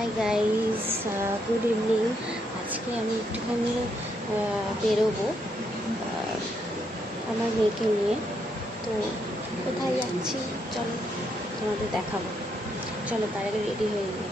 Hi guys, good evening. আজকে আমি একটুখানি বেরোবো আমার মেয়েকে নিয়ে। তো কোথায় যাচ্ছি চলো তোমাদের দেখাবো। চলো তার আগে রেডি হয়ে নিই।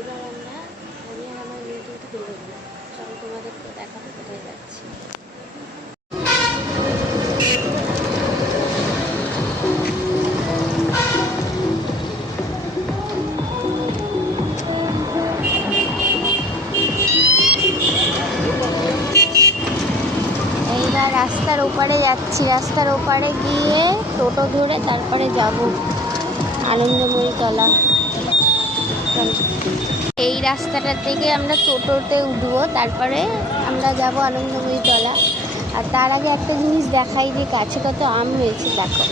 এবার আমি আর আমার মেয়ে কিন্তু বেরোবো। চলো তোমাদেরকে দেখাবো কোথায় যাচ্ছি। এইবার রাস্তার ওপারে যাচ্ছি। রাস্তার ওপারে গিয়ে টোটো ধরে তারপরে যাব আনন্দময়ী তলা। এই রাস্তাটা থেকে আমরা টোটোতে উঠবো, তারপরে আমরা যাব আনন্দময়ী তলা। আর তার আগে একটা জিনিস দেখাই যে কাছে কত আম হয়েছে দেখো।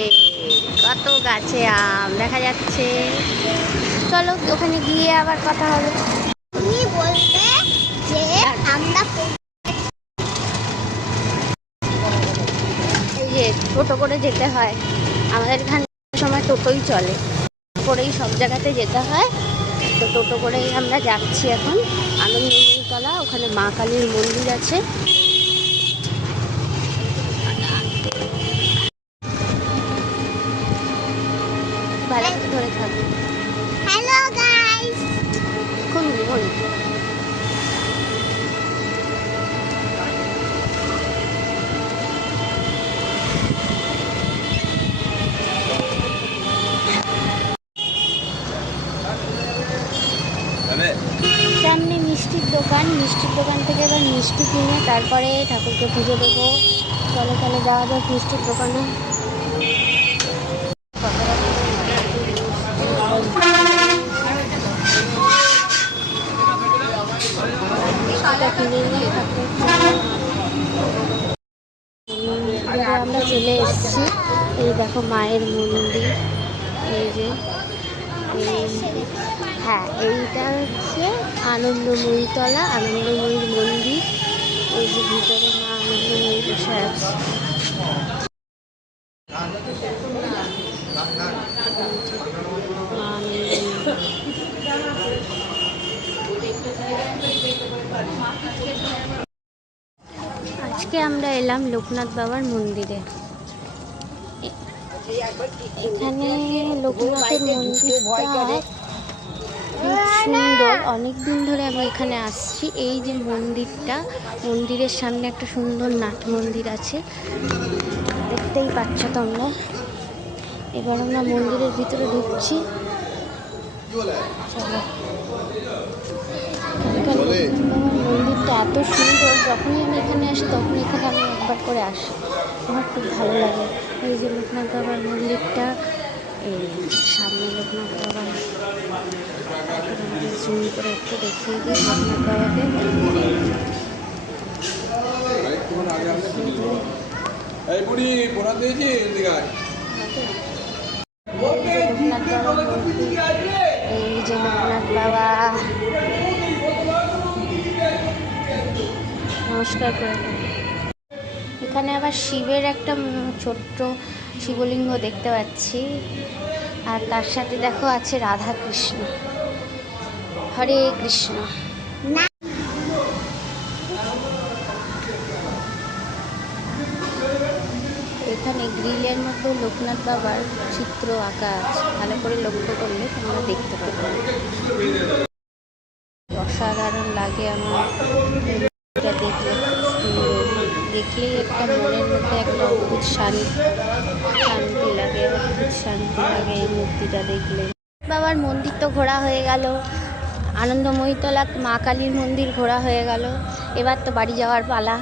এই কত গাছে আম দেখা যাচ্ছে। চলো ওখানে গিয়ে আবার কথা হবে। তুমি বলবে যে আমরা এই যে টোটো করে যেতে হয়, আমাদের এখানে সময় টোটোই চলে, করেই সব জায়গাতে যেতে হয়। তো টোটো করেই আমরা যাচ্ছি এখন আনন্দময়ী তলা। ওখানে মা কালীর মন্দির আছে। ভালো করে ধরে থাকবে। হ্যালো গাইস, কোন কোন সামনে মিষ্টির দোকান। মিষ্টির দোকান থেকে এবার মিষ্টি কিনে তারপরে ঠাকুরকে পুজো দেবো। চলো চলে যাওয়া যাক মিষ্টির দোকানে। আমরা চলে এসেছি। এই দেখো মায়ের মন্দির। এই যে হ্যাঁ, এইটা হচ্ছে আনন্দময়ী তলা, আনন্দময়ীর মন্দির। এই যে ভিতরে মা আনন্দময়ী বসে আছে। আজকে আমরা এলাম লোকনাথ বাবার মন্দিরে। এখানে লোকনাথের মন্দিরটা খুব সুন্দর। অনেক দিন ধরে আমি এখানে আসছি। এই যে মন্দিরটা, মন্দিরের সামনে একটা সুন্দর নাট মন্দির আছে, দেখতেই পাচ্ছ তোমরা। এবার আমরা মন্দিরের ভিতরে ঢুকছি। চলো। মন্দিরটা এত সুন্দর, যখনই আমি এখানে আসি তখন এখানে আমি একবার করে আসি, আমার খুব ভালো লাগে। এই যে লোকনাথ বাবার মন্দিরটা, এই সামনে লোকনাথ বাবা। জুম করে একটু দেখিয়ে দিই লোকনাথ বাবাকে। এই যে লোকনাথ বাবা, নমস্কার করে। এখানে আবার শিবের একটা ছোট্ট শিবলিঙ্গ দেখতে পাচ্ছি। আর তার সাথে দেখো আছে রাধা কৃষ্ণ। হরে কৃষ্ণ। এখানে গ্রিলের মধ্যে লোকনাথ বাবার চিত্র আঁকা আছে, ভালো করে লক্ষ্য করলে তোমরা দেখতে পাবে। অসাধারণ লাগে আমার দেখলেই একটা মনের মধ্যে একটা অদ্ভুত শান্তি লাগে, অদ্ভুত শান্তি লাগে এই মূর্তিটা দেখলে। বাবার মন্দির তো ঘোরা হয়ে গেল, আনন্দময়ী তলা মা কালীর মন্দির ঘোরা হয়ে গেল। এবার তো বাড়ি যাওয়ার পালা।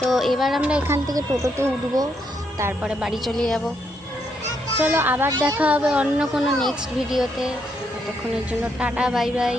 তো এবার আমরা এখান থেকে টোটোতে উঠবো। তারপরে বাড়ি চলে যাব। চলো আবার দেখা হবে অন্য কোনো নেক্সট ভিডিওতে। ততক্ষণের জন্য টাটা, বাই বাই।